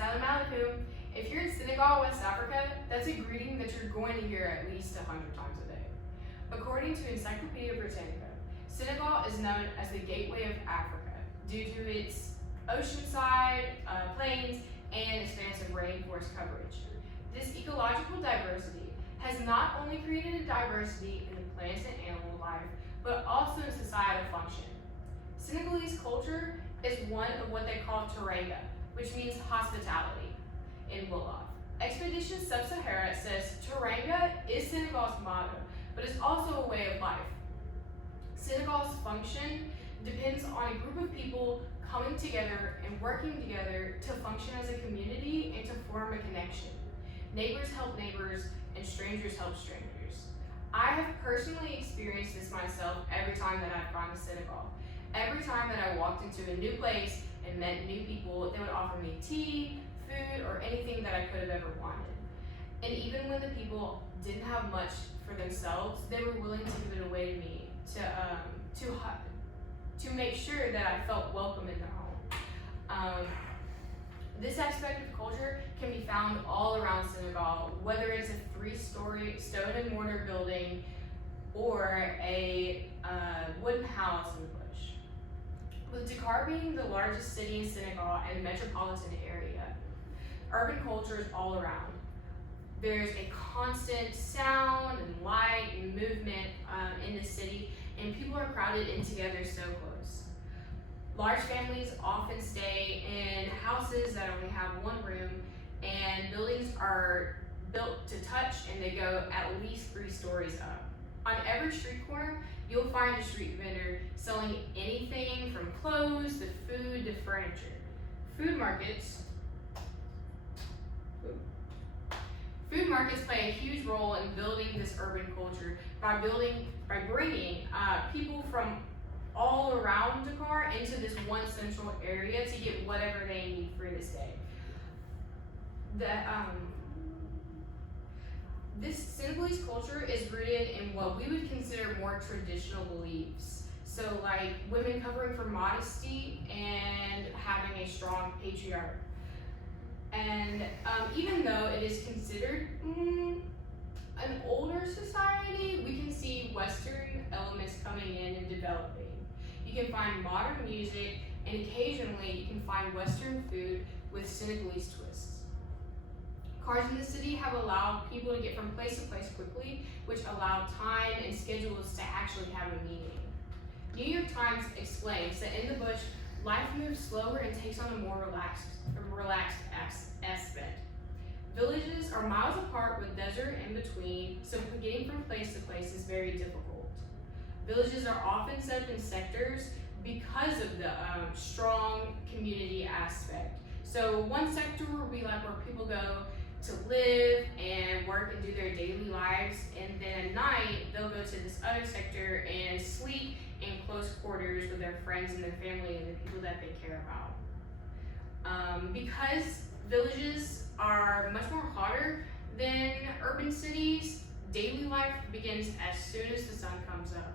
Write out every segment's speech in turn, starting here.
Salam alaikum. If you're in Senegal, West Africa, that's a greeting that you're going to hear at least 100 times a day. According to Encyclopedia Britannica, Senegal is known as the gateway of Africa due to its oceanside, plains, and expansive rainforest coverage. This ecological diversity has not only created a diversity in the plants and animal life, but also in societal function. Senegalese culture is one of what they call teranga, which means hospitality in Wolof. Expedition Sub-Sahara says teranga is Senegal's motto, but it's also a way of life. Senegal's function depends on a group of people coming together and working together to function as a community and to form a connection. Neighbors help neighbors, and strangers help strangers. I have personally experienced this myself every time that I've gone to Senegal. Every time that I walked into a new place and met new people, they would offer me tea, food, or anything that I could have ever wanted. And even when the people didn't have much for themselves, they were willing to give it away to me to make sure that I felt welcome in their home. This aspect of culture can be found all around Senegal, whether it's a 3-story stone and mortar building or a wooden house in the bush. With Dakar being the largest city in Senegal and a metropolitan area, urban culture is all around. There's a constant sound and light and movement in the city, and people are crowded in together so close. Large families often stay in houses that only have one room, and buildings are built to touch, and they go at least 3 stories up. On every street corner, you'll find a street vendor selling anything from clothes to food to furniture. Food markets play a huge role in building this urban culture by bringing people from all around Dakar into this one central area to get whatever they need for this day. This Senegalese culture is rooted in what we would consider more traditional beliefs. So like women covering for modesty and having a strong patriarch. And even though it is considered an older society, we can see Western elements coming in and developing. You can find modern music, and occasionally you can find Western food with Senegalese twists. Cars in the city have allowed people to get from place to place quickly, which allow time and schedules to actually have a meaning. New York Times explains that in the bush, life moves slower and takes on a more relaxed aspect. Villages are miles apart with desert in between, so getting from place to place is very difficult. Villages are often set up in sectors because of the strong community aspect. So one sector will be like where people go to live and work and do their daily lives, and then at night they'll go to this other sector and sleep in close quarters with their friends and their family and the people that they care about. Because villages are much more hotter than urban cities, daily life begins as soon as the sun comes up.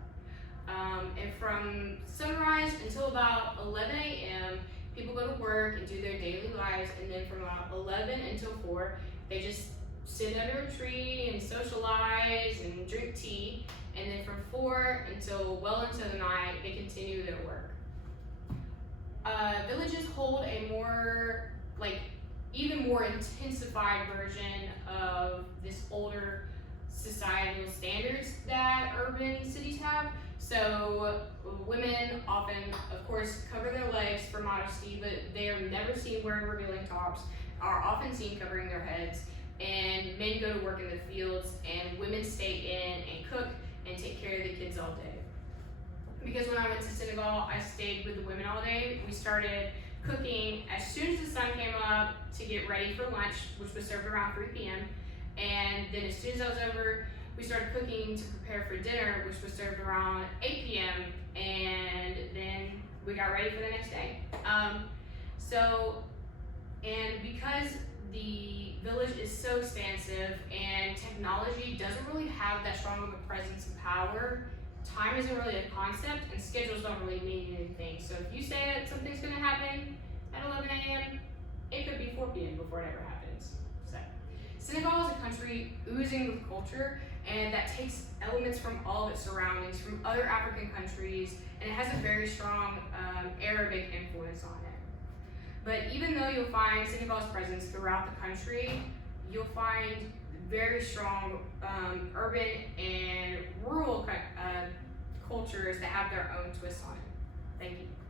And from sunrise until about 11 a.m., people go to work and do their daily lives, and then from about 11 until 4, they just sit under a tree and socialize and drink tea, and then from 4 until well into the night, they continue their work. Villages hold a more, even more intensified version of this older societal standards that urban cities have. So women often, of course, cover their legs for modesty, but they are never seen wearing revealing tops, are often seen covering their heads, and men go to work in the fields, and women stay in and cook and take care of the kids all day. Because when I went to Senegal, I stayed with the women all day. We started cooking as soon as the sun came up to get ready for lunch, which was served around 3 p.m. And then as soon as that was over, we started cooking to prepare for dinner, which was served around 8 p.m. And then we got ready for the next day. And because the village is so expansive and technology doesn't really have that strong of a presence and power, time isn't really a concept and schedules don't really mean anything. So if you say that something's gonna happen at 11 a.m., it could be 4 utopian before it ever happens. So, Senegal is a country oozing with culture, and that takes elements from all of its surroundings, from other African countries, and it has a very strong Arabic influence on it. But even though you'll find Senegal's presence throughout the country, you'll find very strong urban and rural cultures that have their own twists on it. Thank you.